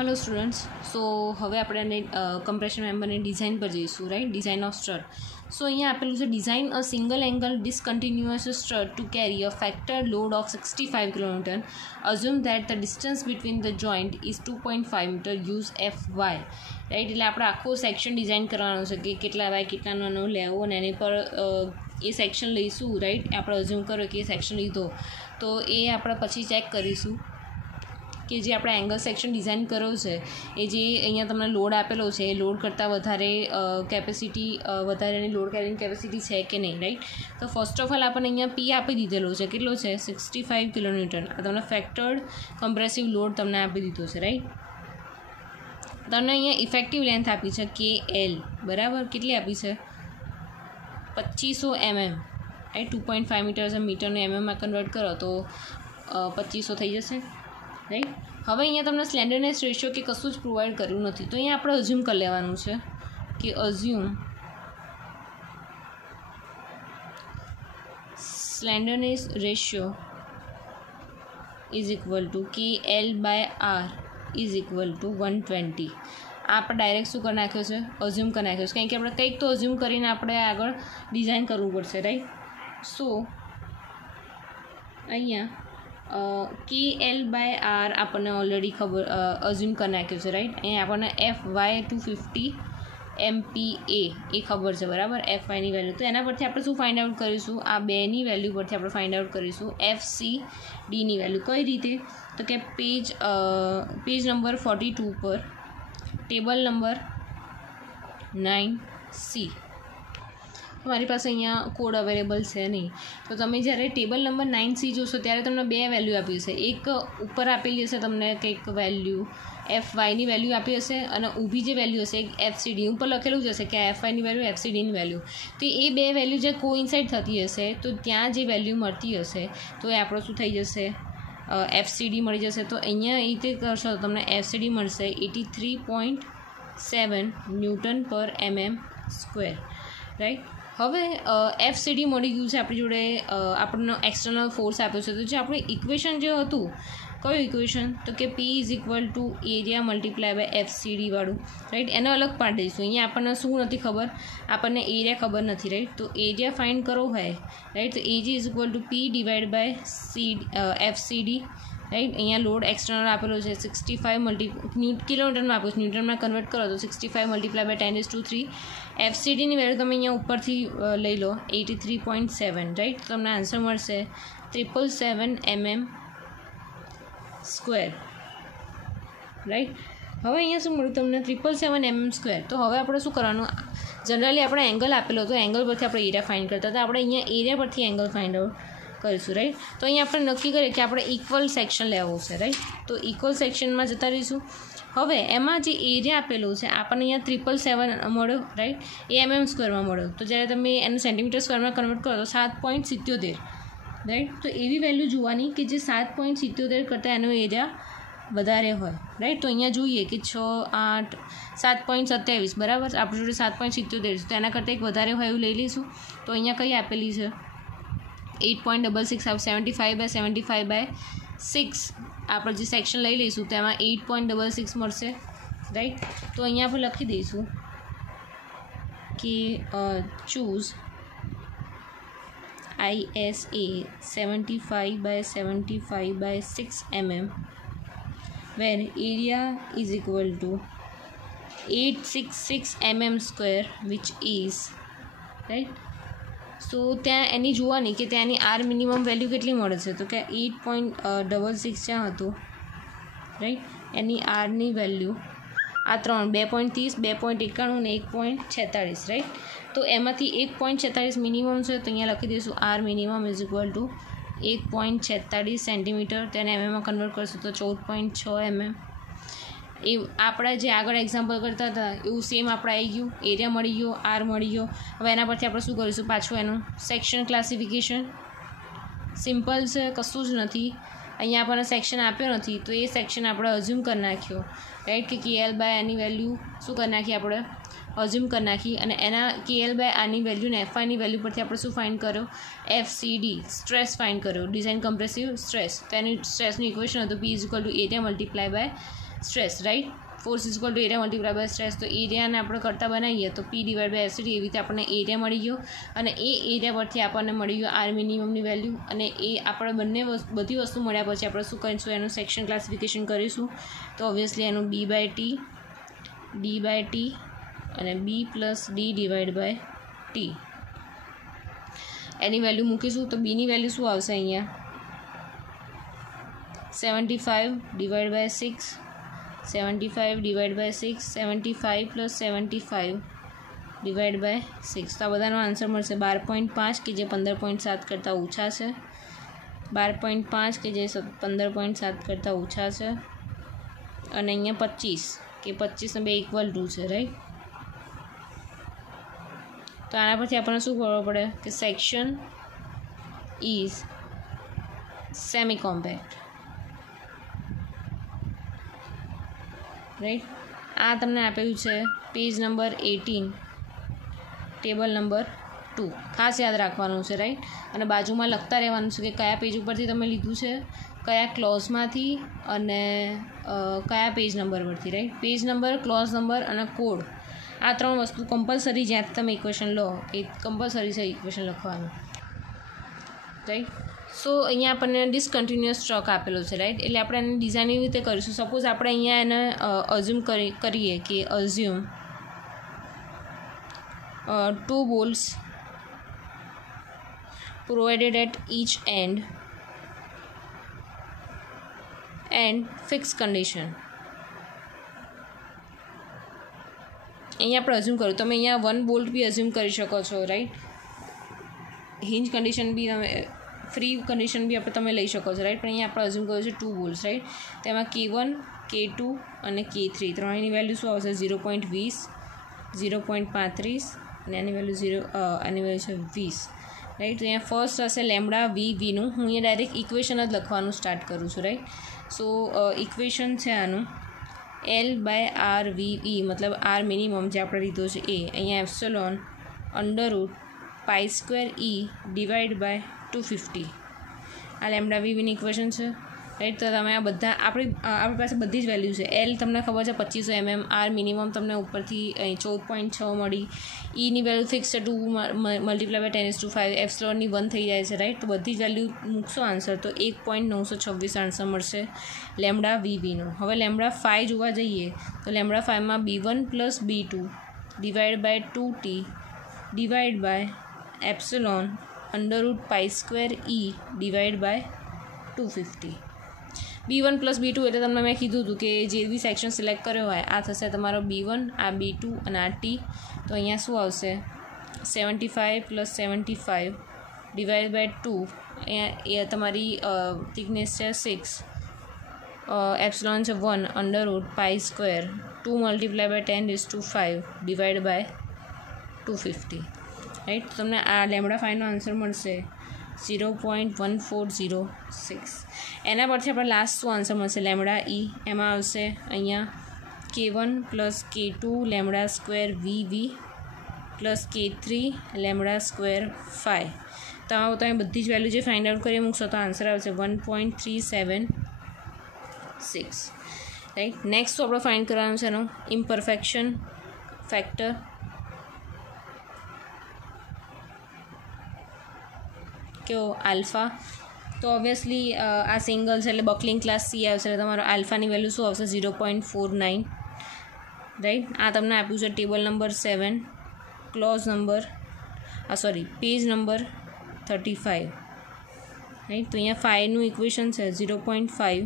Hello students so હવે આપણે compression મેમ્બરની ડિઝાઇન પર જઈશું right design of strut so અહીંયા આપેલું છે design a single angle discontinuous strut to carry a factor load of 65 kN assume that the distance between the joint is 2.5 metre use FY right એટલે આપણે આખો section design કરવાનો છે કે કેટલા વાય કેટલાનો લેવો અને એની પર એ સેક્શન લઈશું રાઈટ આપણે અઝ્યુમ કરો કે એ સેક્શન લીધો તો એ આપણે પછી ચેક કરીશું કે જે આપણે એંગલ સેક્શન ડિઝાઇન કર્યો છે એ જે અહીંયા તમને લોડ આપેલો છે એ લોડ કરતાં વધારે કેપેસિટી વધારેની લોડ કેરિંગ કેપેસિટી છે કે નહીં રાઈટ તો ફર્સ્ટ ઓફ ઓલ આપણને અહીંયા પી આપી દીધેલો છે કેટલો છે 65 kN આ તમને ફેક્ટર્ડ કમ્પ્રેસિવ લોડ તમને આપી દીધો છે રાઈટ તમને અહીંયા ઇફેક્ટિવ લેન્થ આપી છે KL બરાબર કેટલી આપી છે 2500 mm રાઈટ 2.5 મીટર મીટરને mmમાં કન્વર્ટ કરો તો 2500 થઈ જશે રાઈટ હવે અહીંયા તમને સ્લેન્ડરનેસ રેશિયો કે કશું જ પ્રોવાઈડ કર્યું નથી તો અહીંયા આપણે અઝ્યુમ કરી લેવાનું છે કે assume slenderness ratio is equal two KL/R is equal two 120 આપણે ડાયરેક્ટ શું કરી નાખ્યો છે અઝ્યુમ કરી નાખ્યો છે કારણ કે આપણે કંઈક તો અઝ્યુમ કરીને આપણે આગળ ડિઝાઇન કરવું પડશે રાઈટ સો અહીંયા KL/R આપણને ઓલરેડી ખબર અઝ્યુમ કરી નાખ્યું છે રાઈટ અહીંયા આપણને FY 250 MPa એ ખબર છે બરાબર FYની વેલ્યુ તો એના પરથી આપણે શું ફાઇન્ડ આઉટ કરીશું આ બેની વેલ્યુ પરથી આપણે ફાઇન્ડ આઉટ કરીશું FCDની વેલ્યુ કઈ રીતે તો કે પેજ નંબર 42 પર ટેબલ નંબર 9C મારી પાસે અહીંયા કોડ અવેલેબલ છે નહીં તો તમે જ્યારે ટેબલ નંબર 9C જોશો ત્યારે તમને બે વેલ્યુ આપી હશે એક ઉપર આપેલી હશે તમને કંઈક વેલ્યુ FYની વેલ્યુ આપી હશે અને ઊભી જે વેલ્યુ હશે એક FCD ઉપર લખેલું જ હશે કે FYની વેલ્યુ FCDની વેલ્યુ તો એ બે વેલ્યુ જે કોઇન્સાઇડ થતી હશે તો ત્યાં જે વેલ્યુ મળતી હશે તો એ આપણો શું થઈ જશે FCD મળી જશે તો અહીંયા એ રીતે કરશો તો તમને FCD મળશે 83.7 Nm/mm² રાઈટ હવે FCD મળી ગયું છે આપણી જોડે આપણને એક્સટર્નલ ફોર્સ આપ્યો છે તો જે આપણું ઇક્વેશન જે હતું કયું ઇક્વેશન તો કે P is equal to area multiply by FCD વાળું રાઈટ એને અલગ પાડી દઈશું અહીંયા આપણને શું નથી ખબર આપણને એરિયા ખબર નથી રાઈટ તો એરિયા ફાઇન્ડ કરવો હોય રાઈટ તો AG is equal to P divide by FCD right અહીંયા લોડ એક્સટર્નલ આપેલો છે 65 કિલોમીટરમાં આપ્યું છે ન્યૂટનમાં કન્વર્ટ કરો તો 65 મલ્ટીપ્લાય બાય 10⁻³ FCDની વેલ્યુ તમે અહીંયા ઉપરથી લઈ લો 83.7 રાઈટ તમને આન્સર મળશે 777 mm² રાઈટ હવે અહીંયા શું મળ્યું તમને 777 mm² તો હવે આપણે શું કરવાનું જનરલી આપણે એંગલ આપેલો હતો એંગલ પરથી આપણે એરિયા ફાઇન્ડ કરતા હતા આપણે અહીંયા એરિયા પરથી એંગલ ફાઇન્ડ આઉટ કરીશું રાઈટ તો અહીંયા આપણે નક્કી કરીએ કે આપણે ઇક્વલ સેક્શન લેવું છે રાઈટ તો ઇક્વલ સેક્શનમાં જતા રહીશું હવે એમાં જે એરિયા આપેલો છે આપણને અહીંયા 777 મળ્યો રાઈટ એ mm² મળ્યો તો જ્યારે તમે એને સેન્ટીમીટર² કન્વર્ટ કરો તો 7.77 રાઈટ તો એવી વેલ્યુ જોવાની કે જે 7.77 કરતાં એનો એરિયા વધારે હોય રાઈટ તો અહીંયા જોઈએ કે 7.27 બરાબર આપણી જોડે 7.77 તો એના કરતાં એક વધારે હોય એવું લઈ લઈશું તો અહીંયા કઈ આપેલી છે 8.66 75/75/6 આપણે જે સેક્શન લઈ લઈશું તેમાં 8.66 મળશે રાઈટ તો અહીંયા આપણે લખી દઈશું કે choose ISA 75/75/6 mm where area is equal to 866 mm² which is right સો ત્યાં એની જોવાની કે ત્યાંની આર મિનિમમ વેલ્યુ કેટલી મળે છે તો કે 8.66 જ્યાં હતું રાઈટ એની આરની વેલ્યુ આ 2.30 2.91 અને 1.46 રાઈટ તો એમાંથી 1.46 મિનિમમ છે તો અહીંયા લખી દઈશું R minimum is equal to 1.46 centimetre તેને એમએમમાં કન્વર્ટ કરશું તો 14.6 mm એ આપણે જે આગળ એક્ઝામ્પલ કરતા હતા એવું સેમ આપણે આવી ગયું એરિયા મળી ગયો આર મળી ગયો હવે એના પરથી આપણે શું કરીશું પાછું એનું સેક્શન ક્લાસિફિકેશન સિમ્પલ છે કશું જ નથી અહીંયા આપણને સેક્શન આપ્યો નથી તો એ સેક્શન આપણે અઝ્યુમ કરી નાખ્યો રાઈટ કે KL/Rની વેલ્યુ શું કરી નાખી આપણે અઝ્યુમ કરી નાખી અને એના KL/Rની વેલ્યુ ને FYની વેલ્યુ પરથી આપણે શું ફાઇન્ડ કર્યો FCD સ્ટ્રેસ ફાઇન્ડ કર્યો ડિઝાઇન કમ્પ્રેસિવ સ્ટ્રેસ તો એની સ્ટ્રેસનું ઇક્વેશન હતું P is equal to area multiply by stress, right. Force is equal to area multiply by stress. તો એરિયાને આપણે કરતા બનાવીએ તો P ડિવાઇડ બાય એસિટી, એવી રીતે આપણને એરિયા મળી ગયો અને એ એરિયા પરથી આપણને મળી ગયું આર મિનિમમની વેલ્યુ. અને એ આપણે બધી વસ્તુ મળ્યા પછી આપણે શું કરીશું, એનું સેક્શન ક્લાસિફિકેશન કરીશું. તો ઓબ્વિયસલી એનું B બાય T અને B plus D divide by T એની વેલ્યુ મૂકીશું. તો બીની વેલ્યુ શું આવશે અહીંયા 75 divide by 6, 75 divide by 6, 75 plus 75 divide by 6. તો આ બધાનો આન્સર મળશે 12.5 કે જે 15.7 કરતાં ઓછા છે, 12.5 કે જે 15.7 કરતાં ઓછા છે, અને અહીંયા 25 કે 25 બે ઇક્વલ ટુ છે, રાઈટ. તો આના પરથી આપણને શું ખબર પડે કે section is semi compact, right. આ તમને આપેલું છે પેજ નંબર 18 ટેબલ નંબર 2. ખાસ યાદ રાખવાનું છે, રાઈટ. અને બાજુમાં લખતા રહેવાનું છે કે કયા પેજ ઉપરથી તમે લીધું છે, કયા ક્લોઝમાંથી અને કયા પેજ નંબર પરથી, right. Page number, clause number અને કોડ, આ 3 વસ્તુ કમ્પલસરી જ્યાંથી તમે ઇક્વેશન લો એ કમ્પલસરી છે ઇક્વેશન લખવાનું, રાઈટ. સો અહીંયા આપણને ડિસકન્ટિન્યુઅસ સ્ટ્રોક આપેલો છે, રાઈટ. એટલે આપણે એને ડિઝાઇન એવી રીતે કરીશું. સપોઝ આપણે અહીંયા એને અઝ્યુમ કરીએ કે assume 2 balls provided at each end and fixed condition. અહીંયા આપણે અઝ્યુમ કર્યું, તમે અહીંયા 1 બોલ્ટ બી અઝ્યુમ કરી શકો છો, રાઈટ. હિંજ કન્ડિશન બી તમે ફ્રી કન્ડિશન બી તમે લઈ શકો છો, રાઈટ. પણ અહીંયા આપણે અઝ્યુમ કર્યું છે 2 બોલ્સ, રાઈટ. તેમાં K1, K2 અને K3 ત્રણેયની વેલ્યુ શું આવશે 0.20, 0.35 અને એની વેલ્યુ આની વેલ્યુ છે 20, રાઈટ. તો અહીંયા ફર્સ્ટ હશે લેમ્ડા વીનું. હું અહીંયા ડાયરેક્ટ ઇક્વેશન જ લખવાનું સ્ટાર્ટ કરું છું, રાઈટ. સો ઇક્વેશન છે આનું L/R/VE, મતલબ આર મિનિમમ જે આપણે લીધો છે એ. અહીંયા એપ્સિલોન અંડરરૂટ π² ડિવાઈડ બાય 250 આ લેમ્ડા વીની ઇક્વેશન છે, રાઈટ. તો તમે આ બધા આપણી પાસે બધી જ વેલ્યુ છે. એલ તમને ખબર છે 2500 mm, આર મિનિમમ તમને ઉપરથી અહીં 14.6 મળી, ઈની વેલ્યુ ફિક્સ છે 2 મલ્ટીપ્લાય બાય 10⁵, એપ્સિલોનની 1 થઈ જાય છે, રાઈટ. તો બધી જ વેલ્યુ મૂકશો આન્સર તો 1.926 આન્સર મળશે લેમ્ડા વીનો. હવે લેમ્ડા 5 જોવા જઈએ તો લેમ્ડા 5માં B1 plus B2 divide by 2T divide by epsilon under π² divide by 250. B1 plus B2 એટલે તમને મેં કીધું હતું કે જે બી સેક્શન સિલેક્ટ કર્યો હોય આ થશે તમારો B1, આ B2 અને આ T. તો અહીંયા શું આવશે 75 પ્લસ 75 ડિવાઈડ બાય 2. અહીંયા એ તમારી થિકનેસ છે 6, એપ્સિલોન છે 1 under π², 2 multiply by 10⁵ divide by 250, right. તમને આ લેમ્ડા 5નો આન્સર મળશે 0.1406. એના પરથી આપણે લાસ્ટ શું આન્સર મળશે લેમ્ડા ઈ. એમાં આવશે અહીંયા K1 plus K2 લેમ્ડા² VV plus K3 લેમ્ડા² 5. તો આમાં તમે બધી જ વેલ્યુ જે ફાઇન્ડ આઉટ કરી મૂકશો તો આન્સર આવશે 1.376, રાઈટ. નેક્સ્ટ તો આપણે ફાઇન્ડ કરવાનું છે એનો ઇમ્પરફેક્શન ફેક્ટર. કેવો આલ્ફા. તો ઓબ્વિયસલી આ સિંગલ છે એટલે બકલિંગ ક્લાસ C આવશે, એટલે તમારો આલ્ફાની વેલ્યુ શું આવશે 0.49, રાઈટ. આ તમને આપ્યું છે table number 7 clause number page number 35, right. તો અહીંયા 5નું ઇક્વેશન છે 0.5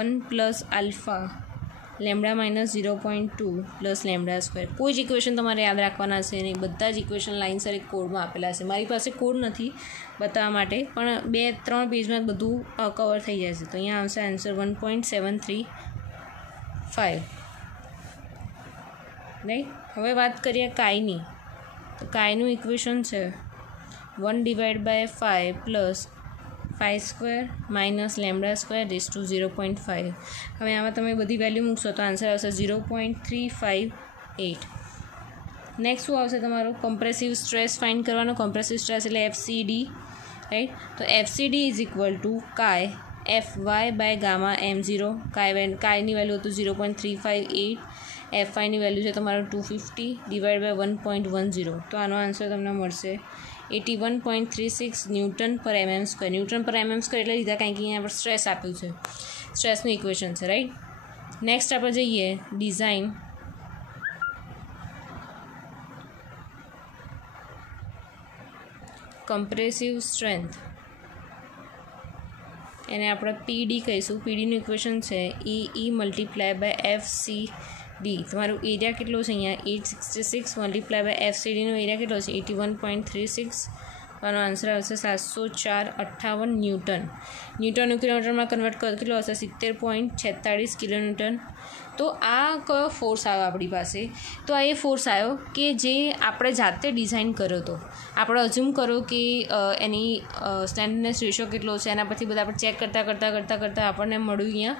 1 plus alpha lambda minus 0.2 plus lambda. કોઈ જ ઇક્વેશન તમારે યાદ રાખવાના છે નહીં, બધા જ ઇક્વેશન લાઇનસર એક કોડમાં આપેલા છે. મારી પાસે કોડ નથી બતાવવા માટે, પણ 2-3 પેજમાં બધું કવર થઈ જાય છે. તો અહીંયા આવશે આન્સર 1.735, રાઈટ. હવે વાત કરીએ કાયની. તો કાયનું ઇક્વેશન છે 1 ડિવાઈડ બાય 5 પ્લસ π² માઇનસ લેમ્ડા² 0.5. હવે આમાં તમે બધી વેલ્યુ મૂકશો તો આન્સર આવશે 0.358. નેક્સ્ટ શું આવશે તમારો કમ્પ્રેસિવ સ્ટ્રેસ ફાઇન્ડ કરવાનો. કમ્પ્રેસિવ સ્ટ્રેસ એટલે FCD, રાઈટ. તો FCD is equal to chi FY by gamma M0 કાયની વેલ્યુ હતું 0.358, FIની વેલ્યુ છે તમારું 250 ડિવાઈડ બાય 1.10. તો આનો આન્સર તમને મળશે 81.36 ન્યૂટન પર mm સ્ક્વેર. ન્યૂટન પર mm સ્ક્વેર એટલે લીધા કારણ કે અહીંયા આપણે સ્ટ્રેસ આપ્યું છે, સ્ટ્રેસનું ઇક્વેશન છે, રાઈટ. નેક્સ્ટ આપણે જઈએ ડિઝાઇન. કમ્પ્રેસિવ સ્ટ્રેન્થ એને આપણે PD કહીશું. પીડીનું ઇક્વેશન છે E મલ્ટીપ્લાય બાય FCD. તમારું એરિયા કેટલો છે અહીંયા 866 મલ્ટીપ્લાય બાય FCDનો એરિયા કેટલો છે 81.36. આનો આન્સર આવશે 704.58 ન્યૂટન. ન્યૂટન કિલોમીટરમાં કન્વર્ટ કરો કેટલો હશે 70.46 કિલોન્યુટન. તો આ કયો ફોર્સ આવ્યો આપણી પાસે? તો આ એ ફોર્સ આવ્યો કે જે આપણે જાતે ડિઝાઇન કર્યો હતો. આપણે અઝ્યુમ કરો કે એની સ્ટેન્ડર્ડનેસ રેશિયો કેટલો છે, એના પછી બધા આપણે ચેક કરતાં આપણને મળ્યું અહીંયા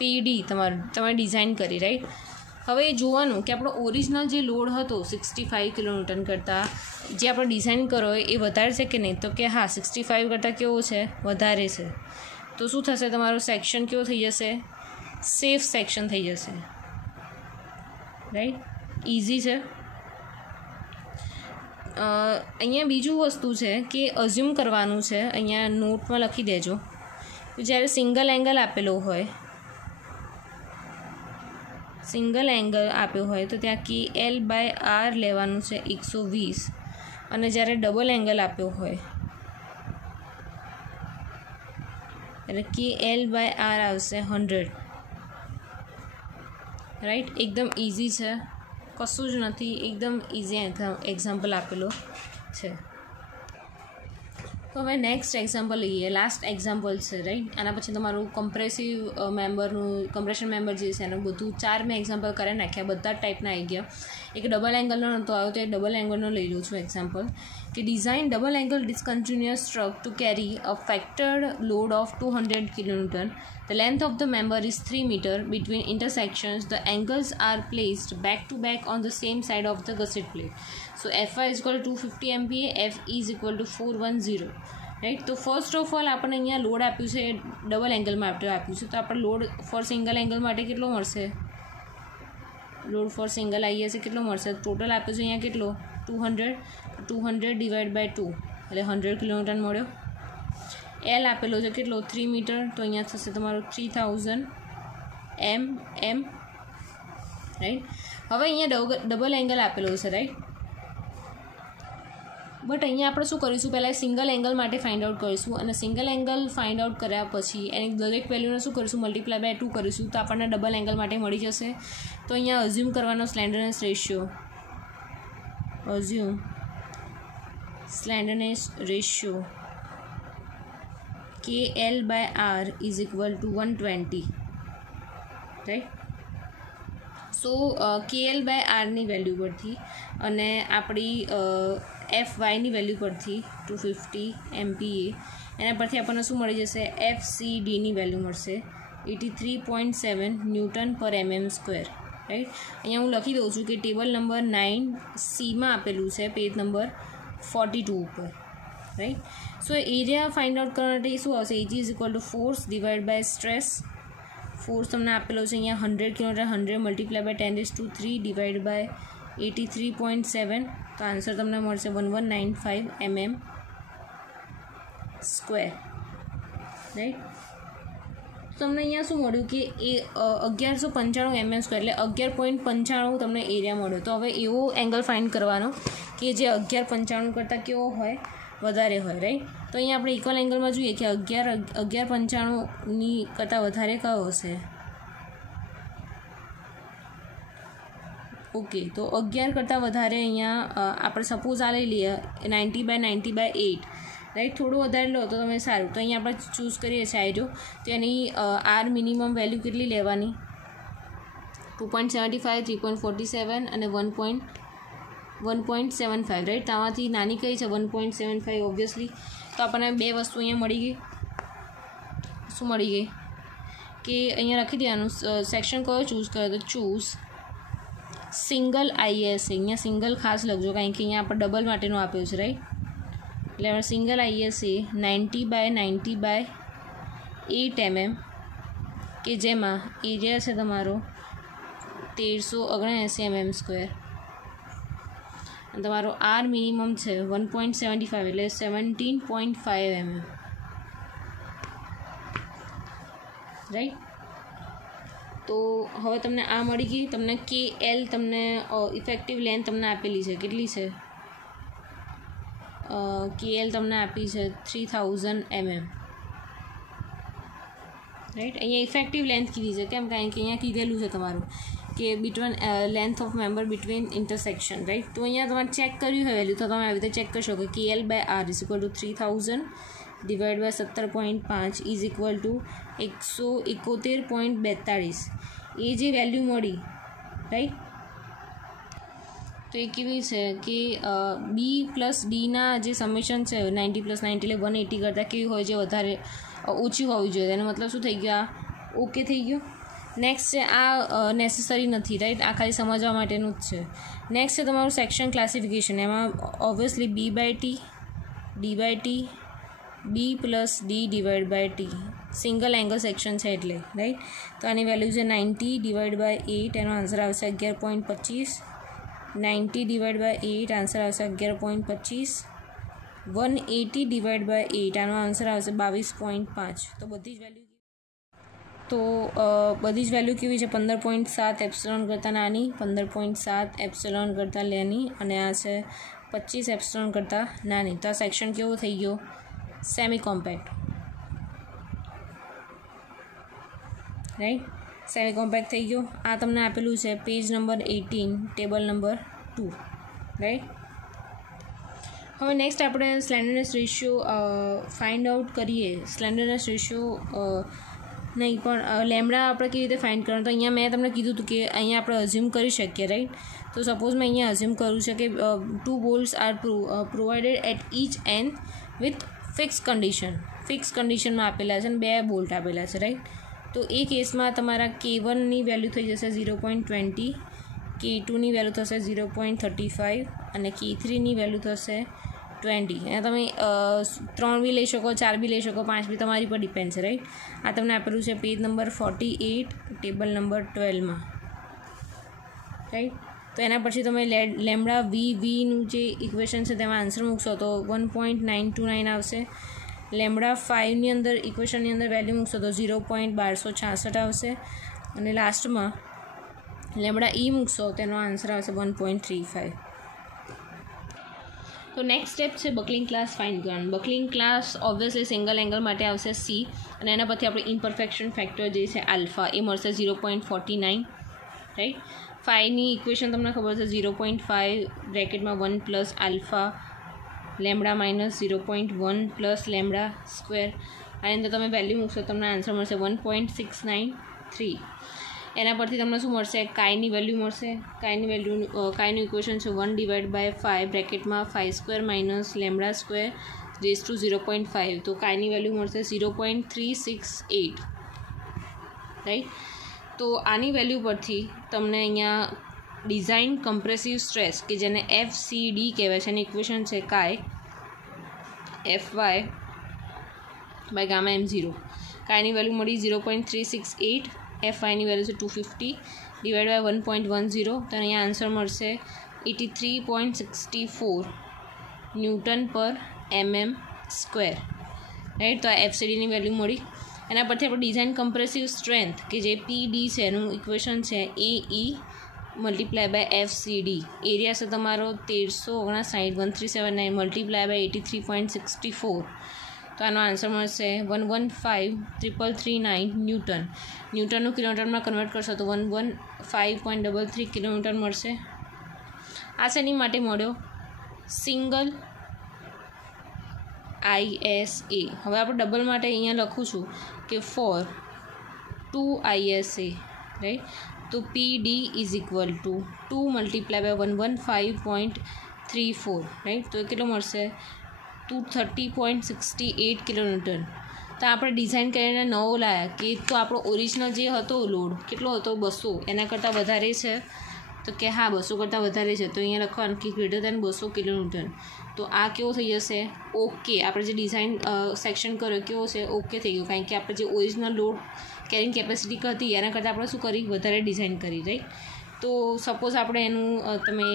PD તમારે ડિઝાઇન કરી, રાઈટ. હવે જોવાનું કે આપણો ઓરિજિનલ જે લોડ હતો 65 કિલોન્યુટન કરતાં જે આપણે ડિઝાઇન કરો એ વધારે છે કે નહીં? તો કે હા 65 કરતાં કેવો છે? વધારે છે. તો શું થશે? તમારો સેક્શન કેવો થઈ જશે? સેફ સેક્શન થઈ જશે, રાઈટ. ઇઝી છે. અહીંયા બીજું વસ્તુ છે કે અઝ્યુમ કરવાનું છે, અહીંયા નોટમાં લખી દેજો. જ્યારે સિંગલ એંગલ આપેલો હોય, તો ત્યાં KL/R લેવાનું છે 120. અને જ્યારે ડબલ એંગલ આપ્યો હોય એટલે KL/R આવશે 100, રાઈટ. એકદમ ઇઝી છે, કશું જ નથી, એકદમ ઇઝી એક્ઝામ્પલ આપેલો છે. તો હવે નેક્સ્ટ એક્ઝામ્પલ લઈએ, લાસ્ટ એક્ઝામ્પલ છે, રાઈટ. આના પછી તમારું કમ્પ્રેશન મેમ્બર જે છે એનું બધું 4 મેં એક્ઝામ્પલ કરી નાખ્યા, બધા ટાઈપના આવી ગયા. એક ડબલ એંગલનો નહોતો આવ્યો તો એ ડબલ એંગલનો લઈ લઉં છું એક્ઝામ્પલ. કે design double angle discontinuous strut to carry a factored load of 200 kilonewton. The length of the member is 3 meter. Between intersections, the angles are placed back to back on the same side of the gusset plate. So FI is equal to 250 MPa, FE is equal to 410, right. તો first of all આપણને અહીંયા load આપ્યું છે double એંગલમાં આપ્યું છે. તો આપણે load four single angle માટે કેટલો મળશે? લોડ ફોર સિંગલ IS કેટલો મળશે? ટોટલ આપ્યું છે અહીંયા કેટલો? 200 ડિવાઈડ બાય 2 એટલે 100 કિલોન્યુટન મળ્યો. L આપેલો છે કેટલો? 3 મીટર. તો અહીંયા થશે તમારું 3000 mm, રાઈટ. હવે અહીંયા ડબલ એંગલ આપેલો છે, રાઈટ. બટ અહીંયા આપણે શું કરીશું? પહેલાં સિંગલ એંગલ માટે ફાઇન્ડ આઉટ કરીશું અને સિંગલ એંગલ ફાઇન્ડ આઉટ કર્યા પછી એની દરેક વેલ્યુને શું કરીશું? મલ્ટીપ્લાય બાય 2 કરીશું. તો આપણને ડબલ એંગલ માટે મળી જશે. તો અહીંયા અઝ્યુમ કરવાનો slenderness ratio KL/R is equal to 120, રાઈટ. સો KL/Rની વેલ્યુ પરથી અને આપણી FYની વેલ્યુ પરથી 250 MPa એના પરથી આપણને શું મળી જશે? FCDની વેલ્યુ મળશે 83.7 ન્યૂટન પર mm સ્ક્વેર, રાઈટ. અહીંયા હું લખી દઉં છું કે ટેબલ નંબર 9Cમાં આપેલું છે, પેજ નંબર 42 ઉપર, right. So area find out કરવા માટે શું આવશે? AG is equal to force divide by stress. Force તમને આપેલો છે અહીંયા 100 kilometre, 100 multiply by 10⁻³ divide by 83.7. તો આન્સર તમને મળશે 1195 mm સ્ક્વેર, રાઈટ. તમને અહીંયા શું મળ્યું કે એ 1195 mm સ્ક્વેર એટલે 11.95 તમને એરિયા મળ્યો. તો હવે એવો એંગલ ફાઇન્ડ કરવાનો કે જે 1195 કરતાં કેવો હોય? વધારે હોય, રાઈટ. તો અહીંયા આપણે ઇક્વલ એંગલમાં જોઈએ કે 1195ની કરતાં વધારે કયો હશે? ઓકે, તો 11 કરતાં વધારે અહીંયા આપણે સપોઝ આ લઈ લઈએ 90/90/8, રાઈટ. થોડું વધારે લો તો તમે સારું. તો અહીંયા આપણે ચૂઝ કરીએ છીએ આઈજો. તો એની R મિનિમમ વેલ્યુ કેટલી લેવાની? 2.75, 3.47 અને 1.75, રાઈટ. તો આમાંથી નાની કઈ છે? 1.75 ઓબ્વિયસલી. તો આપણને બે વસ્તુ અહીંયા મળી ગઈ. શું મળી ગઈ? કે અહીંયા લખી દેવાનું સેક્શન કયો ચૂઝ કર્યો? તો ચૂઝ સિંગલ IS. અહીંયા સિંગલ ખાસ લખજો કારણ કે અહીંયા આપણે ડબલ માટેનું આપ્યું છે, રાઈટ. એટલે આપણે સિંગલ IS 90/90/8 8 mm કે જેમાં એરિયા છે તમારો 1379 mm². તમારો આર મિનિમમ છે 1.75 એટલે 17.5 mm, રાઈટ. તો હવે તમને આ મળી ગઈ. તમને કે એલ તમને ઇફેક્ટિવ લેન્થ તમને આપેલી છે, કેટલી છે? કે એલ તમને આપી છે 3000 mm, રાઈટ. અહીંયા ઇફેક્ટિવ લેન્થ કીધી છે, કેમ? કારણ કે અહીંયા કીધેલું છે તમારું કે between length of member between intersection, right. તો અહીંયા તમારે ચેક કર્યું હોય વેલ્યુ, તો તમે આવી રીતે ચેક કરશો કે કે L by R is equal to 3000 divide by 17.5 is equal to 171.42. એ જે વેલ્યુ મળી, રાઈટ. તો એ કેવી છે કે બી પ્લસ ડીના જે સમેશન છે 90 + 90 એટલે 180 કરતાં કેવી હોય છે? વધારે ઓછી હોવી જોઈએ. એનો મતલબ શું થઈ ગયો? આ ઓકે થઈ ગયું. નેક્સ્ટ છે આ નેસેસરી નથી, રાઈટ. આ ખાલી સમજવા માટેનું જ છે. નેક્સ્ટ છે તમારું સેક્શન ક્લાસિફિકેશન. એમાં obviously B by T, D by T, B plus D divide by T, single angle section છે એટલે, રાઈટ. તો આની વેલ્યુ છે 90 ડિવાઈડ બાય 8, એનો આન્સર આવશે 11.25. 90 ડિવાઈડ બાય 8 આન્સર આવશે 11.25. 180 ડિવાઈડ બાય 8 આનો આન્સર આવશે 22.5. તો બધી જ વેલ્યુ કેવી છે? 15.7 એપ્સિલોન કરતાં નાની, 15.7 એપ્સિલોન કરતાં નાની, અને આ છે 25 એપ્સિલોન કરતાં નાની. તો આ સેક્શન કેવો થઈ ગયો? Semi compact, right. Semi compact થઈ ગયો. આ તમને આપેલું છે page number 18 table number 2, right. હવે નેક્સ્ટ આપણે સ્લેન્ડરનેસ રેશિયો ફાઇન્ડ આઉટ કરીએ. સ્લેન્ડરનેસ રેશિયો નહીં પણ લેમ્ડા આપણે કેવી રીતે ફાઇન્ડ કરવાનું? તો અહીંયા મેં તમને કીધું હતું કે અહીંયા આપણે અઝ્યુમ કરી શકીએ, રાઈટ. તો સપોઝ મેં અહીંયા અઝ્યુમ કર્યું છે કે 2 bolts are provided at each end with fix કન્ડિશનમાં આપેલા છે અને 2 બોલ્ટ આપેલા છે, રાઈટ. તો એ કેસમાં તમારા K1ની વેલ્યુ થઈ જશે 0.20, K2ની વેલ્યુ થશે 0.35 અને K3ની વેલ્યુ થશે 20. અને તમે 3 બી લઈ શકો, 4 બી લઈ શકો, 5 બી તમારી પર ડિપેન્ડ છે, રાઈટ. આ તમને આપેલું છે પેજ નંબર 48 ટેબલ નંબર 12માં, રાઈટ. તો એના પછી તમે લેમ્ડા વીનું જે ઇક્વેશન છે તેમાં આન્સર મૂકશો તો 1.929 આવશે. લેમ્ડા 5ની અંદર ઇક્વેશનની અંદર વેલ્યુ મૂકશો તો 0.1266 આવશે. અને લાસ્ટમાં લેમ્ડા ઈ મૂકશો તેનો આન્સર આવશે 1.35. તો નેક્સ્ટ સ્ટેપ છે બકલિંગ ક્લાસ ફાઇન્ડ કરવાનું. Buckling class obviously single angle માટે આવશે સી, અને એના પછી આપણે ઇમ્પરફેક્શન ફેક્ટર જે છે આલ્ફા એ મળશે 0.49, રાઈટ. 5ની ઇક્વેશન તમને ખબર છે 0.5 બ્રેકેટમાં 1 plus alpha lambda minus 0.1 plus lambda square. આની અંદર તમે વેલ્યુ મૂકશો તમને આન્સર મળશે 1.693. એના પરથી તમને શું મળશે? કાયની વેલ્યુ મળશે. કાયનું ઇક્વેશન છે 1 ડિવાઈડ બાય 5 બ્રેકેટમાં 5² minus lambda square raise to 0.5. તો કાયની વેલ્યુ મળશે 0.368, રાઈટ. તો આની વેલ્યુ પરથી તમને અહીંયા ડિઝાઇન કમ્પ્રેસિવ સ્ટ્રેસ કે જેને FCD કહેવાય છે એની ઇક્વેશન છે કાય FY બાય ગામા M0. કાયની વેલ્યુ મળી 0.368, FIની વેલ્યુ છે 250 ડિવાઈડ બાય 1.10. તો અહીંયા આન્સર મળશે 83.64 ન્યૂટન પર mm², રાઈટ. તો આ FCDની વેલ્યુ મળી. એના પરથી આપણે ડિઝાઇન કમ્પ્રેસિવ સ્ટ્રેન્થ કે જે PD છે એનું ઇક્વેશન છે AE multiply by FCD. Area છે તમારો 1359 મલ્ટીપ્લાય બાય 83.64. તો આનો આન્સર મળશે 115,339 ન્યૂટન. ન્યૂટનનું કિલોમીટરમાં કન્વર્ટ કરશો તો 115.33 કિલોમીટર મળશે. આ શેની માટે મળ્યો? Single ISA. હવે આપણે ડબલ માટે અહીંયા લખું છું કે ફોર 2 ISA, રાઈટ. તો PD is equal to 2 multiply by 115.34, right. તો એ કેટલો મળશે? 230.68 કિલોન્યુટન. તો આપણે ડિઝાઇન કરીને નવો લાવ્યા કે તો આપણો ઓરિજિનલ જે હતો લોડ કેટલો હતો 200, એના કરતાં વધારે છે તો કે હા 200 કરતાં વધારે છે, તો અહીંયા લખવાનું કે ગ્રેટર દેન 200 કિલોન્યુટન. તો આ કેવો થઈ જશે? ઓકે. આપણે જે ડિઝાઇન સેક્શન કર્યો કેવો છે? ઓકે થઈ ગયો, કારણ કે આપણે જે ઓરિજિનલ લોડ કેરિંગ કેપેસિટી હતી એના કરતાં આપણે શું કરી? વધારે ડિઝાઇન કરી, રાઈટ. તો સપોઝ આપણે એનું તમે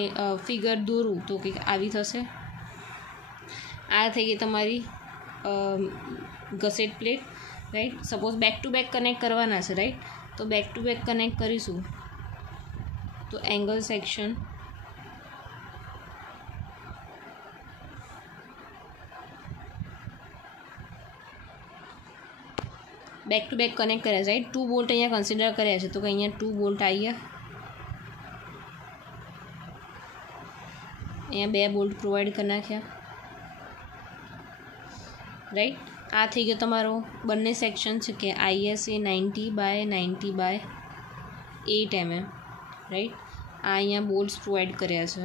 ફિગર દોરું તો કંઈક આવી થશે. આ થઈ ગઈ તમારી gusset plate, right. Suppose back to back connect કરવાના છે, રાઈટ. તો બેક ટુ બેક કનેક્ટ કરીશું તો angle section back to back connect કર્યા છે, રાઈટ. 2 બોલ્ટ અહીંયા કન્સિડર કર્યા છે, તો કે અહીંયા 2 બોલ્ટ આવ્યા, અહીંયા 2 બોલ્ટ પ્રોવાઈડ કરી નાખ્યા, રાઈટ. આ થઈ ગયો તમારો બંને સેક્શન છે કે ISA 90/90/8 mm, રાઈટ. આ અહીંયા બોલ્ટ્સ પ્રોવાઈડ કર્યા છે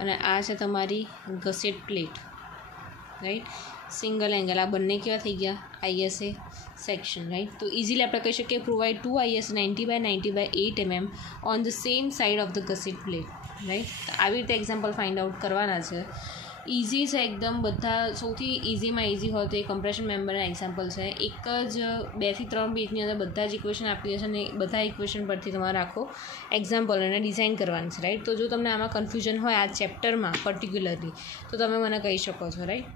અને આ છે તમારી gusset plate, right. Single angle. આ બંને કેવા થઈ ગયા? ISA section, right. તો ઇઝીલી આપણે કહી શકીએ provide 2 ISA 90/90/8 mm on the same side of the gusset plate, right. આવી રીતે એક્ઝામ્પલ ફાઇન્ડ આઉટ કરવાના છે. ઇઝી છે એકદમ. બધા સૌથી ઇઝીમાં ઇઝી હોય તો એ કમ્પ્રેશન મેમ્બરના એક્ઝામ્પલ છે. એક જ 2 થી 3 પેજની અંદર બધા જ ઇક્વેશન આપી દે છે અને બધા ઇક્વેશન પરથી તમારે આખો એક્ઝામ્પલ અને ડિઝાઇન કરવાની છે, રાઈટ. તો જો તમને આમાં કન્ફ્યુઝન હોય આ ચેપ્ટરમાં પર્ટિક્યુલરલી તો તમે મને કહી શકો છો, રાઈટ.